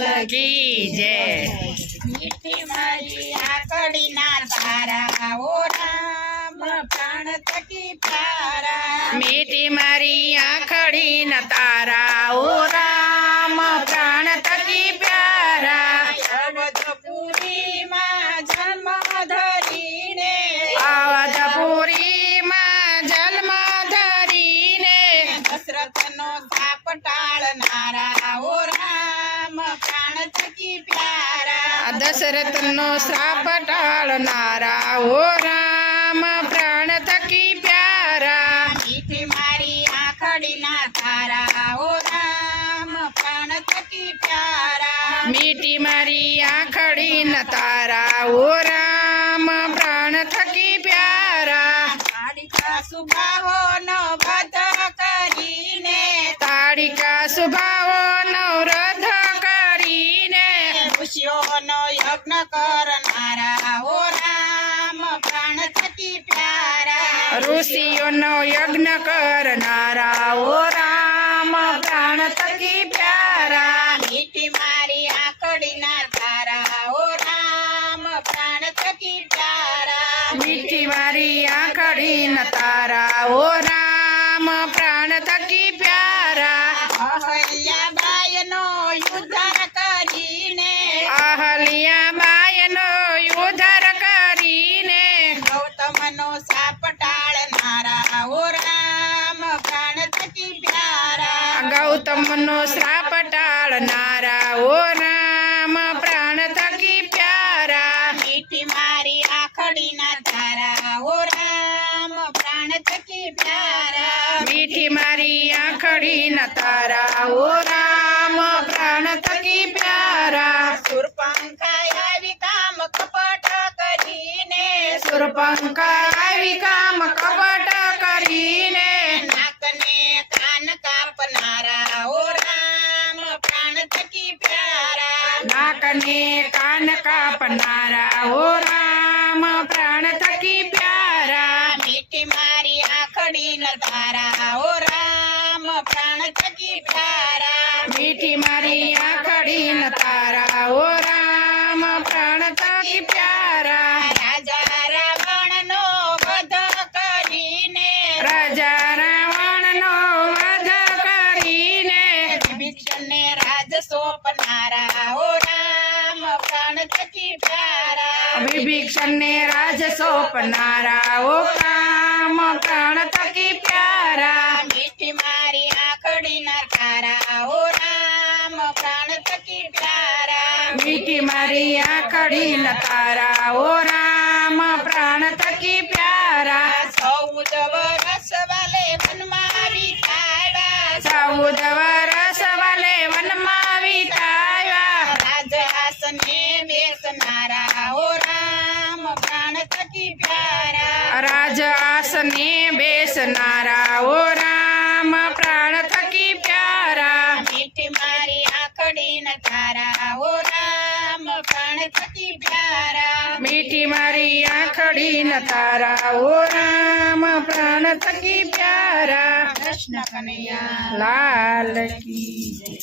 લાલ કી જય। મીઠી મારી આકડીના તારા ઓ રામ પ્રાણ થકી પ્યારા। મીઠી મારી આંખડી ન તારા ઓ રામ પ્રાણ થકી પ્યારા। અવધપુરીમાં જન્મ ધરીને અવધપુરીમાં જન્મ ધરીને દશરથનો શાપ ટાળનારા ઓ રામ પ્રાણ થકી પ્યારા। દશરથનો શ્રાપ ટાળનારા ઓ રામ પ્રાણ થકી પ્યારા। મીઠી મારી આંખડીના તારા ઓ રામ પ્રાણ થકી પ્યારા। મીઠી મારી આંખડી ન તારા ઓ રામ પ્રાણ થકી પ્યારા। તાડિકા સુબાહોનો વધ કરીને તાડિકા સુભાવોનો વ્રત કરીને ઋષિઓનો યજ્ઞ કરનારા ઓ રામ પ્રાણ થકી પ્યારા। ઋષિઓનો યજ્ઞ કરનારા ઓ રામ પ્રાણ થકી પ્યારા। મીઠી મારી આંખડીના તારા ઓ રામ પ્રાણ થકી પ્યારા। મીઠી મારી આંખડી ન તારા ઓ રામ પ્રાણ થકી પ્યારા। અહલ્યાબાઈનો યુદ્ધ કરીને અહલ્યાબાઈનો યુદ્ધ કરીને ગૌતમનો શાપ ટાળનારા ઓ રામ પ્રાણ થકી પ્યારા। ગૌતમનો શ્રાપ ટાળનારા ઓ રામ પ્રાણ થકી પ્યારા। મીઠી મારી આંખડીના તારા ઓ રામ પ્રાણ થકી પ્યારા। મીઠી મારી આંખડી ન તારા ઓ રામ પ્રાણ થકી પ્યારા। સુરપંખા આવી કામ કપટ કરીને સુરપંખા આવી કામ કપટ કરીને નાકને કાન કાપનારા ઓ રામ પ્રાણ થકી પ્યારા। નાકને કાન કાપનારા ઓ રામ પ્રાણ થકી પ્યારા। મીઠી મારી આંખડીના તારા ઓ રામ પ્રાણ થકી પ્યારા। મીઠી મારી આંખડી ન તારા ઓ રામ પ્રાણ થકી પ્યારા। રાજા રાવણનો વધ કરીને રાજા રાવણનો વધ કરીને વિભીષણને રાજ સોંપનારા ઓ રામ પ્રાણ થકી પ્યારા। વિભીષણને રાજ સોંપનારા ઓ રામ પ્રાણ થકી પ્યારા। મીઠી મારી આંખડીના તારા ઓ રામ પ્રાણ થકી પ્યારા। મીઠી મારી આંખડી ન તારા ઓ રામ પ્રાણ થકી પ્યારા। 14 વર્ષ વાલે વનમાં વિતાવ્યા 14 વર્ષ વાલે વનમાં વિતાવ્યા। રાજ આસને બેસનારા ઓ રામ પ્રાણ થકી પ્યારા। રાજ આસને બેસનારા ઓ રામ પ્રાણ થકી પ્યારા। મીઠી મારી આંખડીના તારા ઓ રામ પ્રાણ થકી પ્યારા। મીઠી મારી આંખડી ન તારા ઓ રામ પ્રાણ થકી પ્યારા। કૃષ્ણ કનૈયા લાલ કી જય।